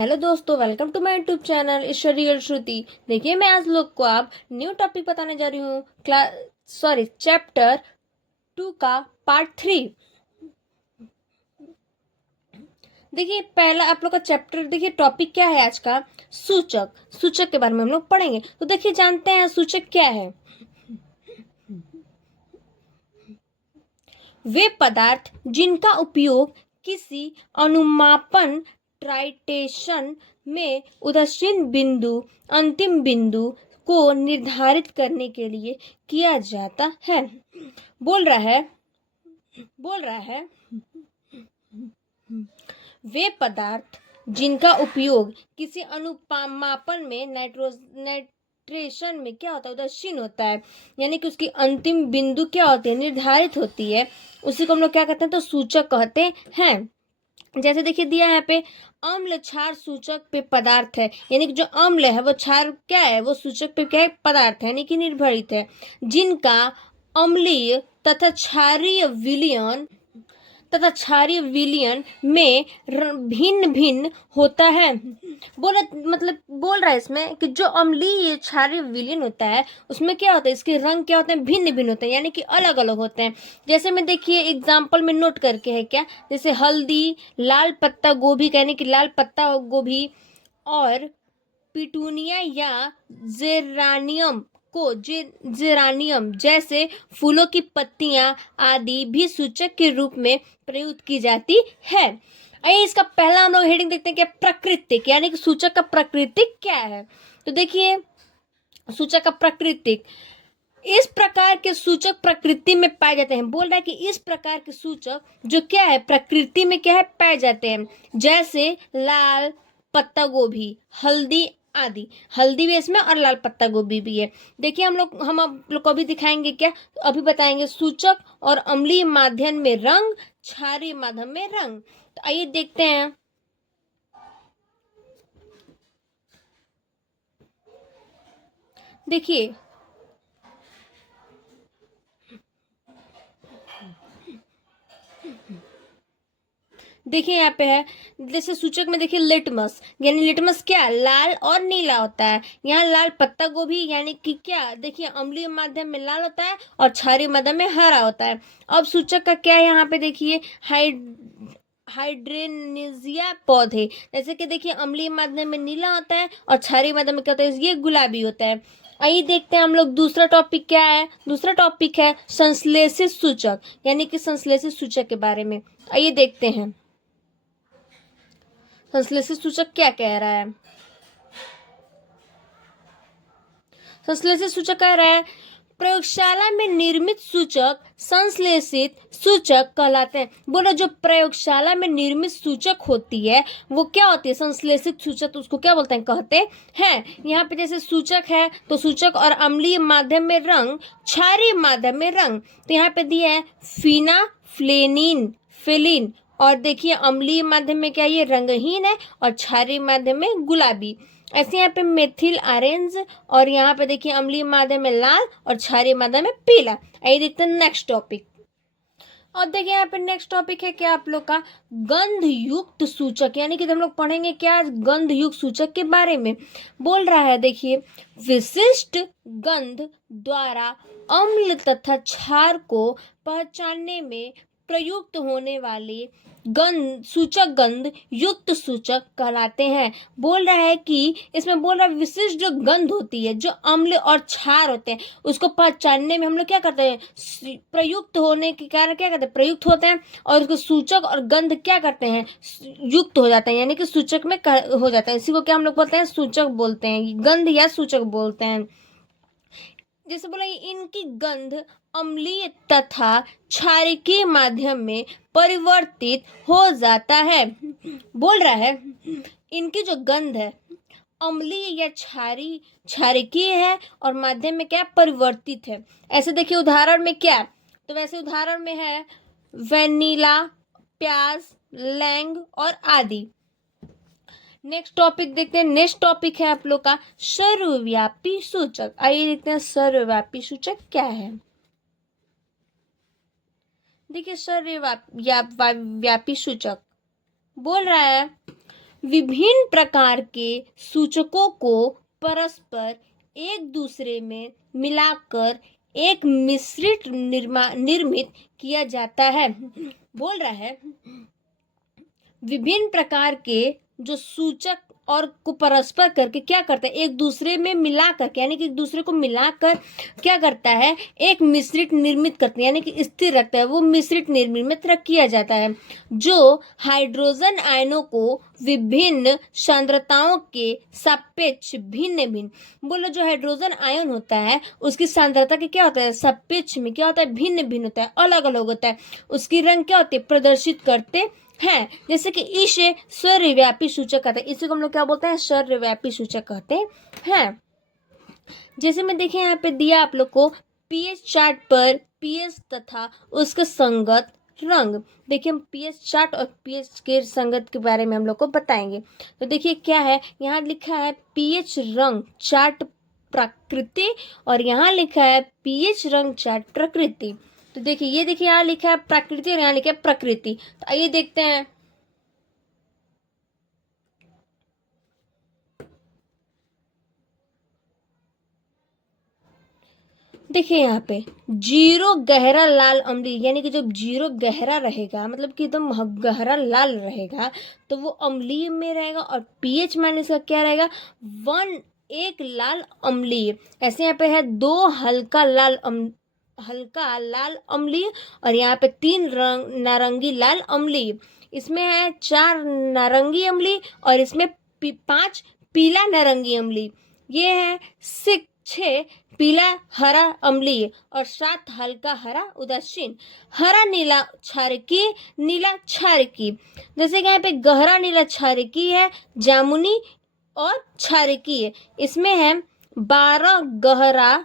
Hello दोस्तों, welcome to my YouTube channel Ishwari और श्रुति। देखिए, मैं आज लोग को आप न्यू टॉपिक बताने जा रही हूँ। चैप्टर 2 का पार्ट 3। देखिए, पहला आप लोग का चैप्टर, देखिए टॉपिक क्या है आज का। सूचक के बारे में हम लोग पढ़ेंगे। तो देखिए, जानते हैं सूचक क्या है। वे पदार्थ जिनका उपयोग किसी अनुमापन ट्राइटेशन में उदासीन बिंदु अंतिम बिंदु को निर्धारित करने के लिए किया जाता है। बोल रहा है वे पदार्थ जिनका उपयोग किसी अनुमापन में नाइट्रेशन में क्या होता है, उदासीन होता है, यानी कि उसकी अंतिम बिंदु क्या होती है, निर्धारित होती है, उसी को हम लोग क्या कहते हैं, तो सूचक कहते हैं। जैसे देखिए दिया यहाँ पे, अम्ल क्षार सूचक पे पदार्थ है, यानी कि जो अम्ल है वो क्षार क्या है, वो सूचक पे क्या है, पदार्थ है, यानी कि निर्भरित है, जिनका अम्लीय तथा क्षारीय विलयन में भिन्न भिन्न होता है। बोल रहा है इसमें कि जो अम्लीय क्षारीय विलयन होता है उसमें क्या होता है, इसके रंग क्या होते हैं, भिन्न भिन्न होते हैं, यानी कि अलग अलग होते हैं। जैसे में देखिए एग्जाम्पल में नोट करके है क्या, जैसे हल्दी, लाल पत्ता गोभी, यानी कि लाल पत्ता गोभी, और पिटूनिया या जेरानियम जैसे फूलों की पत्तियां आदि भी सूचक के रूप में प्रयुक्त की जाती है। आइए इसका पहला हम लोग हेडिंग देखते हैं, क्या प्राकृतिक, यानी कि सूचक का प्राकृतिक क्या है। तो देखिए, सूचक का प्राकृतिक, इस प्रकार के सूचक प्रकृति में पाए जाते हैं। बोल रहा है कि इस प्रकार के सूचक जो क्या है, प्रकृति में क्या है, पाए जाते हैं। जैसे लाल पत्ता गोभी, हल्दी आदि, हल्दी भी इसमें और लाल पत्ता गोभी भी है। देखिए हम आप लोग को अभी दिखाएंगे, क्या अभी बताएंगे, सूचक और अम्लीय माध्यम में रंग, क्षारीय माध्यम में रंग। तो आइए देखते हैं। देखिए यहाँ पे है, जैसे सूचक में देखिए लिटमस, यानी लिटमस क्या, लाल और नीला होता है। यहाँ लाल पत्ता गोभी यानी कि क्या, देखिए अम्लीय माध्यम में लाल होता है और क्षारीय माध्यम में हरा होता है। अब सूचक का क्या है, यहाँ पे देखिए हाइड्रेनेजिया पौधे, जैसे कि देखिए अम्लीय माध्यम में नीला होता है और क्षारीय माध्यम में क्या होता है, ये गुलाबी होता है। आइए देखते हैं हम लोग दूसरा टॉपिक क्या है। दूसरा टॉपिक है संश्लेषित सूचक, यानी कि संश्लेषित सूचक के बारे में। आइए देखते हैं संश्लेषित सूचक क्या कह रहा है। संश्लेषित सूचक कह रहा है, प्रयोगशाला में निर्मित सूचक संश्लेषित सूचक कहलाते हैं। बोलो, जो प्रयोगशाला में निर्मित सूचक होती है वो क्या होती है, संश्लेषित सूचक, तो उसको क्या बोलते हैं, कहते हैं। यहाँ पे जैसे सूचक है तो सूचक और अम्लीय माध्यम में रंग, क्षारीय माध्यम में रंग। तो यहाँ पे दिया है फेलिन, और देखिए अम्लीय माध्यम में क्या, ये रंगहीन है, और क्षारीय माध्यम में गुलाबी। ऐसे यहाँ पे मेथिल ऑरेंज, और यहाँ पे देखिए अम्लीय माध्यम में लाल और क्षारीय माध्यम में पीला। आइए देखते हैं नेक्स्ट टॉपिक। और देखिए यहाँ पे नेक्स्ट टॉपिक है क्या आप लोग का, गंध युक्त सूचक, यानी कि हम लोग पढ़ेंगे क्या, गंध युक्त सूचक के बारे में। बोल रहा है देखिए, विशिष्ट गंध द्वारा अम्ल तथा क्षार को पहचानने में प्रयुक्त होने वाले गंध युक्त सूचक कहलाते हैं। बोल रहा है कि इसमें बोल रहा है विशिष्ट जो गंध होती है, जो अम्ल और क्षार होते हैं, उसको पहचानने में हम लोग क्या करते हैं, प्रयुक्त होने के कारण क्या करते हैं, प्रयुक्त होते हैं, और उसको सूचक और गंध क्या करते हैं, युक्त हो जाते हैं, यानी कि सूचक में हो जाता है। इसी को क्या हम लोग बोलते हैं, सूचक बोलते हैं, गंध या सूचक बोलते हैं। जैसे बोला, इनकी गंध अम्लीय तथा क्षारीय माध्यम में परिवर्तित हो जाता है। बोल रहा है इनकी जो गंध है अम्लीय या क्षारीय है, और माध्यम में क्या, परिवर्तित है। ऐसे देखिए उदाहरण में क्या, तो वैसे उदाहरण में है वेनिला, प्याज, लैंग और आदि। नेक्स्ट टॉपिक देखते हैं। नेक्स्ट टॉपिक है आप लोग का सर्वव्यापी सूचक। आइए देखते हैं सर्वव्यापी सूचक क्या है। देखिए सर्वव्यापी सूचक बोल रहा है विभिन्न प्रकार के सूचकों को परस्पर एक दूसरे में मिलाकर एक मिश्रित निर्मित किया जाता है। बोल रहा है विभिन्न प्रकार के जो सूचक और को परस्पर करके क्या करता है, एक दूसरे में मिलाकर, यानी कि एक दूसरे को मिलाकर क्या करता है, एक मिश्रित निर्मित करते हैं, यानी कि स्थिर रखता है, वो मिश्रित निर्मित किया जाता है जो हाइड्रोजन आयनों को विभिन्न सांद्रताओं के सापेक्ष भिन्न भिन्न। बोलो जो हाइड्रोजन आयन होता है उसकी सांद्रता के क्या होता है, सापेक्ष में क्या होता है, भिन्न भिन्न होता है, अलग अलग होता है। उसकी रंग क्या होते हैं, प्रदर्शित करते हैं। जैसे कि इसे सर्वव्यापी सूचक कहते हैं, इसी को हम लोग क्या बोलते हैं, सर्वव्यापी सूचक कहते हैं। जैसे मैं देखिए यहाँ पे दिया आप लोग को पीएच चार्ट पर पीएच तथा उसके संगत रंग। देखिए हम पीएच चार्ट और पीएच के संगत के बारे में हम लोग को बताएंगे। तो देखिए क्या है, यहाँ लिखा है पीएच रंग चार्ट प्रकृति और यहाँ लिखा है पीएच रंग चार्ट प्रकृति। तो देखिए ये देखिए यहाँ लिखा है प्रकृति और यहाँ लिखा है प्रकृति। तो आइए देखते हैं। देखिए यहाँ पे जीरो गहरा लाल अम्लीय, यानी कि जब जीरो गहरा रहेगा मतलब कि एकदम गहरा लाल रहेगा तो वो अम्लीय में रहेगा, और पीएच माइनस का क्या रहेगा, 1 एक लाल अम्लीय। ऐसे यहाँ पे है 2 हल्का लाल अम्लीय और यहाँ पे 3 नारंगी लाल अम्लीय। इसमें है 4 नारंगी अम्लीय और इसमें 5 पीला नारंगी अम्लीय। ये है 6 पीला हरा अम्लीय और 7 हल्का हरा उदासीन। हरा नीला क्षारकी, नीला क्षारकी। जैसे कि यहाँ पे गहरा नीला क्षारकी है, जामुनी और क्षारकी है। इसमें है 12 गहरा,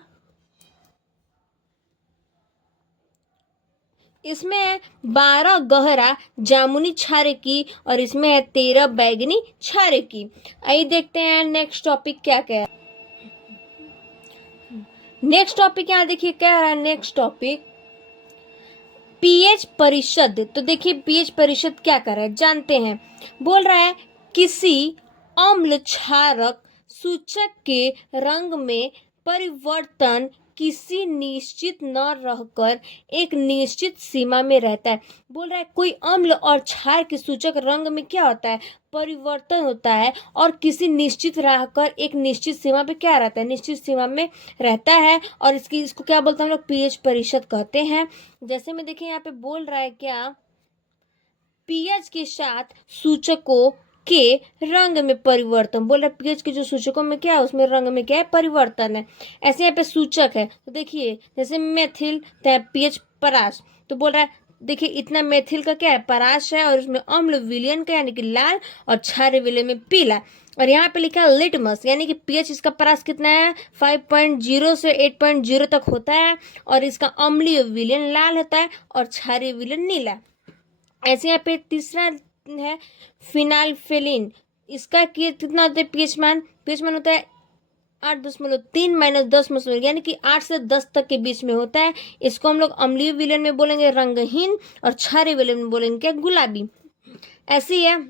इसमें है 12 गहरा जामुनी क्षारकी और इसमें है 13 बैगनी क्षारकी। आइए देखते हैं नेक्स्ट टॉपिक क्या क्या है। नेक्स्ट टॉपिक यहाँ देखिए क्या है, नेक्स्ट टॉपिक पीएच परिषद। तो देखिए पीएच परिषद क्या कर रहा है जानते हैं। बोल रहा है किसी अम्ल क्षारक सूचक के रंग में परिवर्तन किसी निश्चित न रहकर एक निश्चित सीमा में रहता है। बोल रहा है कोई अम्ल और क्षार के सूचक रंग में क्या होता है, परिवर्तन होता है और किसी निश्चित रहकर एक निश्चित सीमा पे क्या रहता है, निश्चित सीमा में रहता है। और इसको क्या बोलते हैं हम लोग, पीएच परिषद कहते हैं। जैसे में देखिए यहाँ पे बोल रहा है क्या, पीएच के साथ सूचकों के रंग में परिवर्तन। बोल रहा है पीएच के जो सूचकों में क्या है, उसमें रंग में क्या है, परिवर्तन है। ऐसे यहाँ पे सूचक है तो देखिए जैसे मेथिल पीएच परास। तो बोल रहा है देखिए इतना मेथिल का क्या है, परास है और उसमें अम्ल विलयन का यानी कि लाल और क्षार विलयन में पीला। और यहाँ पे लिखा है लिटमस, यानी कि पीएच इसका परास कितना है, 5.0 से 8.0 तक होता है और इसका अम्लीय विलयन लाल होता है और क्षारीय विलयन नीला। ऐसे यहाँ पे तीसरा है फिनाइलफेलिन। इसका कितना होता है पीएच मान, होता है 8.3 - 10 यानी कि 8 से 10 तक के बीच में होता है। इसको हम लोग अम्लीय विलयन में बोलेंगे रंगहीन और क्षारीय विलयन में बोलेंगे गुलाबी। ऐसी है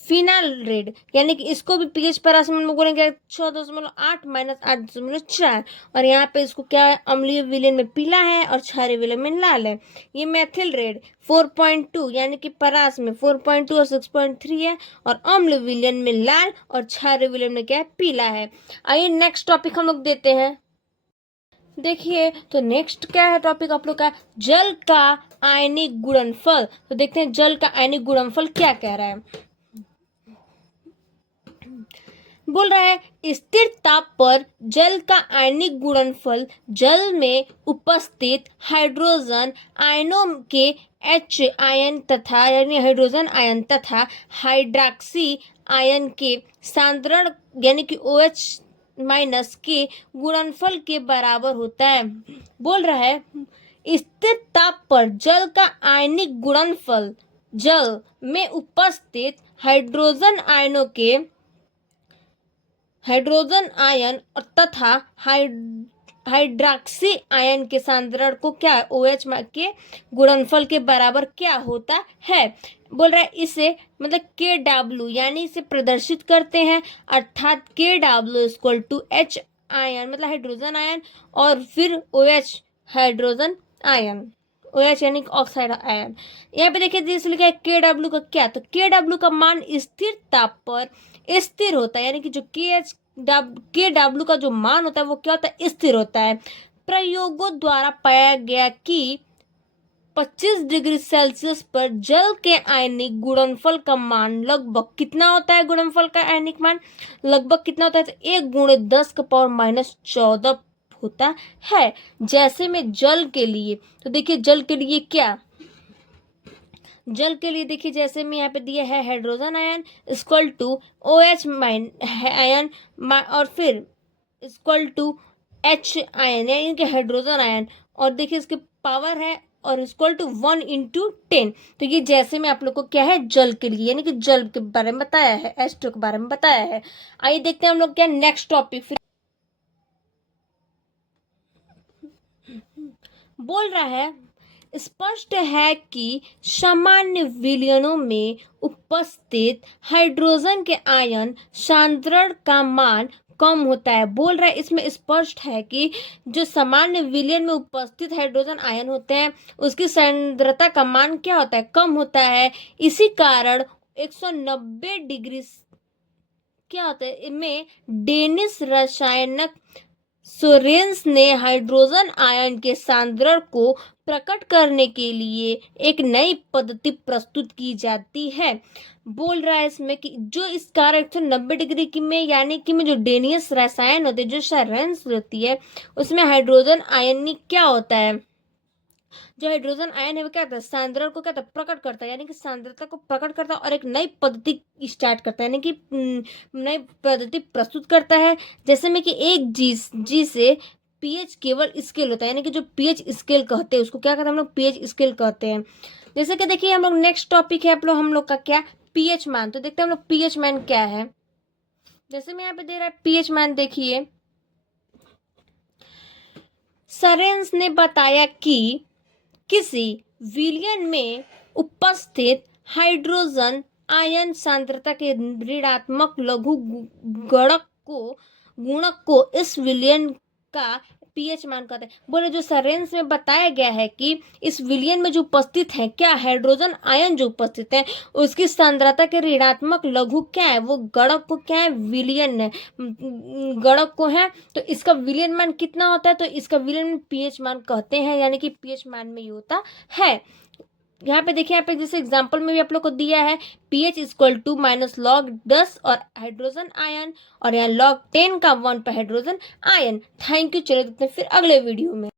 फिनाल रेड, यानी कि इसको भी पीएच परास में बोलेंगे 6.8 - 8.4। और यहाँ पे इसको क्या है, अम्लीय विलयन में पीला है और क्षारीय विलयन में लाल है। ये मेथिल रेड 4.2 यानी कि परास में 4.2 और 6.3 है और अम्ल विलयन में लाल और क्षारीय विलयन में क्या है, पीला है। आइए नेक्स्ट टॉपिक हम लोग देते हैं। देखिए तो नेक्स्ट क्या है टॉपिक आप लोग का, जल का आयनिक गुणनफल। तो देखते हैं जल का आयनिक गुणनफल क्या कह रहा है। बोल रहा है स्थिर ताप पर जल का आयनिक गुणनफल जल में उपस्थित हाइड्रोजन आयनों के H आयन तथा यानी हाइड्रोजन आयन तथा हाइड्रॉक्सी आयन के सांद्रण यानी कि OH- के गुणनफल के बराबर होता है। बोल रहा है स्थिर ताप पर जल का आयनिक गुणनफल जल में उपस्थित हाइड्रोजन आयनों के हाइड्रोजन आयन तथा हाइड्रॉक्सी आयन के सांद्रण को क्या OH के गुणनफल के बराबर क्या होता है। बोल रहा है इसे मतलब KW यानी इसे प्रदर्शित करते हैं, अर्थात KW equal to H ion मतलब हाइड्रोजन आयन और फिर OH हाइड्रोजन आयन, OH यानी ऑक्साइड आयन। यहाँ पे देखिए जैसे लिखा है KW का क्या, तो KW का मान स्थिर ताप पर स्थिर होता है, यानी कि जो KW का जो मान होता है वो क्या होता है, स्थिर होता है। प्रयोगों द्वारा पाया गया कि 25 डिग्री सेल्सियस पर जल के आयनिक गुणनफल का मान लगभग कितना होता है, गुणनफल का आयनिक मान लगभग कितना होता है, तो 1 × 10⁻⁻14 होता है। जैसे में जल के लिए, तो देखिए जल के लिए क्या, जल के लिए देखिए जैसे में यहाँ पे दिया है hydrogen ion equal to OH ion और फिर इक्वल टू H आयन यानी कि हाइड्रोजन आयन, और देखिए इसके पावर है और इक्वल टू 1 × 10। तो ये जैसे में आप लोग को क्या है जल के लिए यानी कि जल के बारे में बताया है, H2 के बारे में बताया है। आइए देखते हैं हम लोग क्या नेक्स्ट टॉपिक फिर बोल रहा है। स्पष्ट है कि सामान्य विलयनों में उपस्थित हाइड्रोजन के आयन सांद्रण का मान कम होता है। बोल रहा है इसमें स्पष्ट है कि जो सामान्य विलयन में उपस्थित हाइड्रोजन आयन होते हैं उसकी सांद्रता का मान क्या होता है, कम होता है। इसी कारण 190 डिग्री क्या होता है इनमें डेनिस रसायनक सोरेंस ने हाइड्रोजन आयन के सांद्रण को प्रकट करने के लिए एक नई पद्धति प्रस्तुत की जाती है। बोल रहा है इसमें कि जो इस कारण 190 डिग्री की में यानी कि में जो डेनियस रसायन होते हैं, जो सोरेंस होती है उसमें हाइड्रोजन आयन क्या होता है, जो हाइड्रोजन आयन है वो क्या होता है, सांद्रण को क्या होता है प्रकट करता है, यानी कि सांद्रता को प्रकट करता है और एक नई पद्धति स्टार्ट करता है, यानी कि नई पद्धति प्रस्तुत करता है। जैसे में कि एक जी से pH केवल स्केल होता है, यानी कि जो pH स्केल कहते हैं उसको क्या कहते हैं हम लोग, pH स्केल कहते हैं। जैसे कि देखिए हम लोग नेक्स्ट टॉपिक है हम लोग का क्या, pH मान। तो देखते हैं हम लोग pH मान क्या है। जैसे मैं यहाँ पे दे रहा है pH मान, देखिए सोरेंस ने बताया कि किसी विलयन में उपस्थित हाइड्रोजन आयन सांद्रता के ऋणात्मक लघु गुणक को इस विलयन का pH मान कहते हैं। बोले जो सोरेंस में बताया गया है कि इस विलयन में जो उपस्थित है क्या हाइड्रोजन आयन जो उपस्थित है उसकी सांद्रता के ऋणात्मक लघु क्या है, वो गणक को क्या है, विलयन है, गणक को है। तो इसका विलयन मान कितना होता है, तो इसका विलयन pH मान कहते हैं, यानी कि pH मान में ये होता है। यहाँ पे देखिए यहाँ पे जैसे एग्जांपल में भी आप लोग को दिया है pH इक्वल टू -log10 और हाइड्रोजन आयन और यहाँ log10 का 1 पर हाइड्रोजन आयन। थैंक यू, चलो देखते हैं फिर अगले वीडियो में।